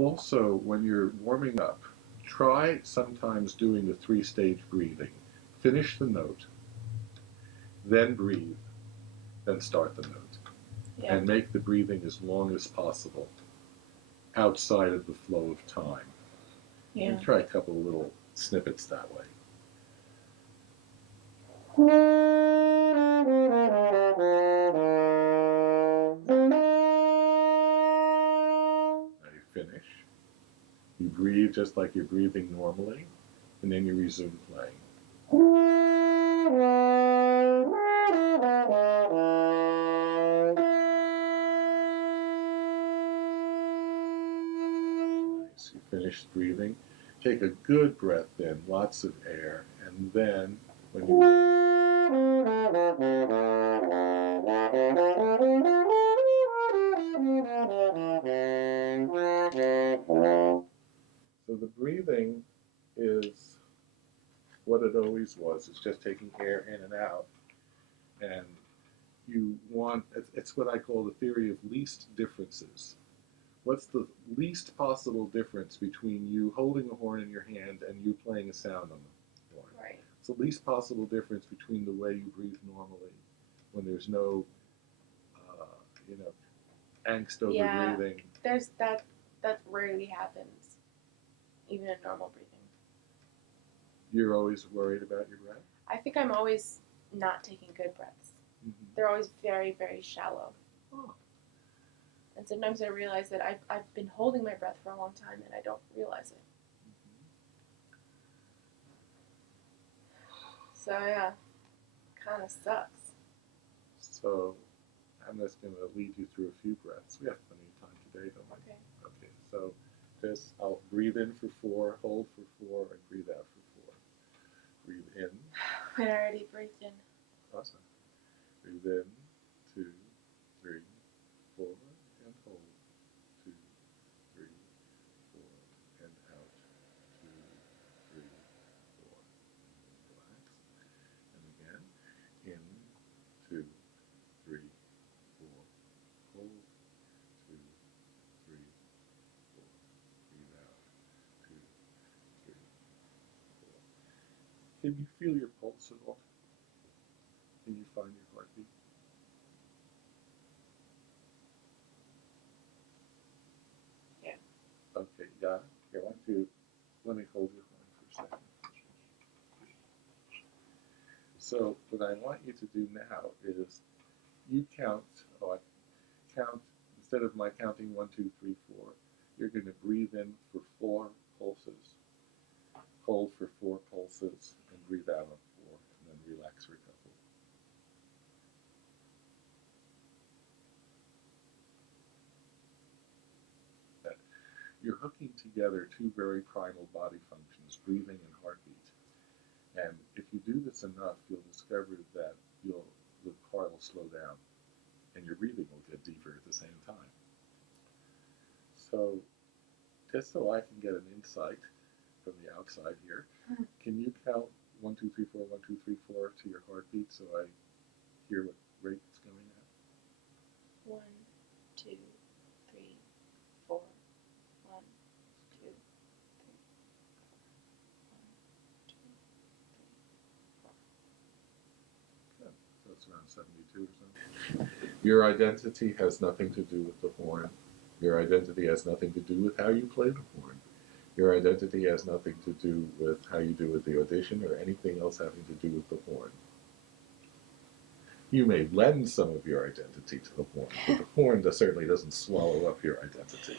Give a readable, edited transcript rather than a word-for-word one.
Also, when you're warming up, try sometimes doing the three-stage breathing. Finish the note, then breathe, then start the note. Yeah. And make the breathing as long as possible outside of the flow of time. Yeah. And try a couple of little snippets that way. Now you finish. You breathe just like you're breathing normally, and then you resume playing. Nice. You finish breathing. Take a good breath in, lots of air, and then when you so the breathing is what it always was. It's just taking air in and out. And you want, it's what I call the theory of least differences. What's the least possible difference between you holding a horn in your hand and you playing a sound on the horn? Right. It's the least possible difference between the way you breathe normally when there's no, you know, angst over breathing. There's that rarely happens, even in normal breathing. You're always worried about your breath? I think I'm always not taking good breaths. Mm-hmm. They're always very, very shallow. Oh. And sometimes I realize that I've been holding my breath for a long time and I don't realize it. So yeah, kind of sucks. So I'm just going to lead you through a few breaths. We have plenty of time today, don't we? Okay. Okay, so just I'll breathe in for 4, hold for 4, and breathe out for 4. Breathe in. I already breathed in. Awesome. Breathe in, 2, 3, 4, and hold. 2, 3, 4, and out. 2, 3, 4. Relax. And again, in, 2, 3, 4. Hold. 2, 3, 4. Breathe out. 2, 3, 4. Can you feel your pulse at all? Can you find your heartbeat? Yeah. Okay, yeah. Here, let me hold your horn for a second. So what I want you to do now is you count, instead of my counting 1, 2, 3, 4, you're going to breathe in for 4 pulses, hold for 4 pulses, and breathe out on 4, and then relax for a couple. You're hooking together 2 very primal body functions, breathing and heartbeat. And if you do this enough, you'll discover that the heart will slow down and your breathing will get deeper at the same time. So just so I can get an insight from the outside here, can you count 1, 2, 3, 4, 1, 2, 3, 4 to your heartbeat so I hear what rate it's going at? 1, 2, 3, 4. 1, 2, 3, 4. 1, 2, 3, 4. Good. So it's around 72 or something. Your identity has nothing to do with the horn. Your identity has nothing to do with how you play the horn. Your identity has nothing to do with how you do with the audition or anything else having to do with the horn. You may lend some of your identity to the horn, but the horn certainly doesn't swallow up your identity.